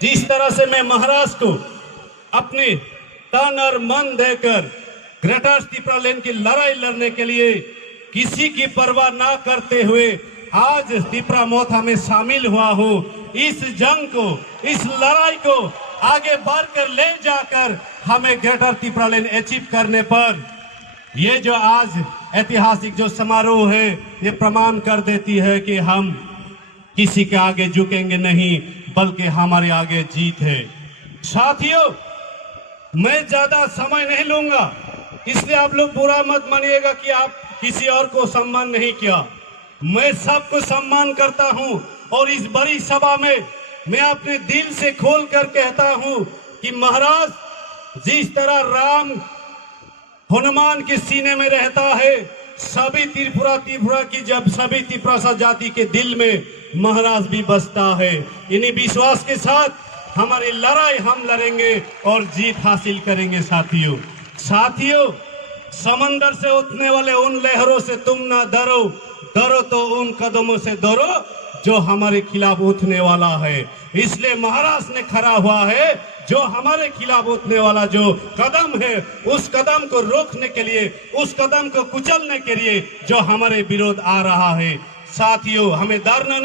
जिस तरह से मैं महाराष्ट्र को अपने तन और मन देकर ग्रेटर तिप्रालैंड की लड़ाई लड़ने के लिए किसी की परवाह ना करते हुए आज तिप्रा मोथा में शामिल हुआ हूँ। इस जंग को, इस लड़ाई को आगे बढ़कर ले जाकर हमें ग्रेटर तिप्रालैंड अचीव करने पर ये जो आज ऐतिहासिक जो समारोह है ये प्रमाण कर देती है कि हम किसी के आगे झुकेंगे नहीं, बल्कि हमारे आगे जीत है। साथियों, मैं ज्यादा समय नहीं लूंगा, इसलिए आप लोग बुरा मत मानिएगा कि आप किसी और को सम्मान नहीं किया। मैं सबको सम्मान करता हूं और इस बड़ी सभा में मैं अपने दिल से खोल कर कहता हूं कि महाराज, जिस तरह राम हनुमान के सीने में रहता है, सभी त्रिपुरा की जब सभी त्रिपुरा जाति के दिल में महाराज भी बसता है। इन्हीं विश्वास के साथ हमारी लड़ाई हम लड़ेंगे और जीत हासिल करेंगे। साथियों, समंदर से उठने वाले उन लहरों से तुम ना डरो, डरो तो उन कदमों से डरो जो हमारे खिलाफ उठने वाला है। इसलिए महाराज ने खड़ा हुआ है, जो हमारे खिलाफ उठने वाला जो कदम है, उस कदम को रोकने के लिए, उस कदम को कुचलने के लिए जो हमारे विरोध आ रहा है। साथियों, हमें डरना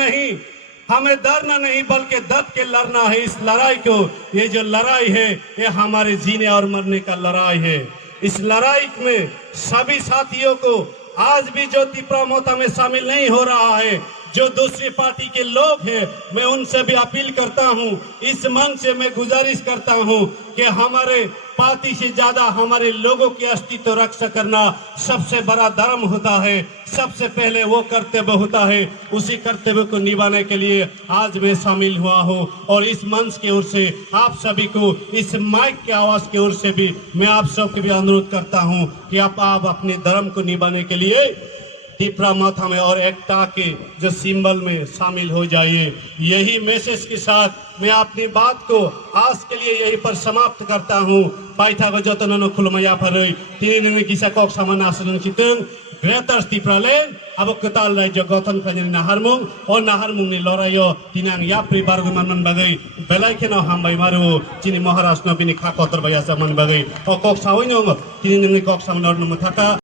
नहीं बल्कि डट के लड़ना है इस लड़ाई को। ये जो लड़ाई है ये हमारे जीने और मरने का लड़ाई है। इस लड़ाई में सभी साथियों को, आज भी जो तिप्रा मोथा में शामिल नहीं हो रहा है, जो दूसरी पार्टी के लोग हैं, मैं उनसे भी अपील करता हूं, इस मंच से मैं गुजारिश करता हूं कि हमारे पार्टी से ज्यादा हमारे लोगों के अस्तित्व रक्षा करना सबसे बड़ा धर्म होता है। सबसे पहले वो कर्तव्य होता है, उसी कर्तव्य को निभाने के लिए आज मैं शामिल हुआ हूं। और इस मंच की ओर से आप सभी को, इस माइक के आवाज की ओर से भी मैं आप सबके भी अनुरोध करता हूं कि आप अपने धर्म को निभाने के लिए तिप्रा मोथा में और एकता के जो सिंबल में शामिल हो जाइए। यही मैसेज के साथ मैं अपनी बात को आज के लिए यहीं पर समाप्त करता हूँ। पाइथागो जतन खुलमया फरै तिनी किसा कक सामान आसन चितन ग्रेटर तिप्रालैंड अब कताल राज्य गठन खाने नाहारमुङ और नाहारमुङ नि लड़ाइयो तिनाङ याप्री बार्गुमान बगै बेलायखेन हामबाय मारो चिनी महाराष्ट्र बिनि खाखतर भयासा मन बगै कक सावैनो तिनी कक सामान थाका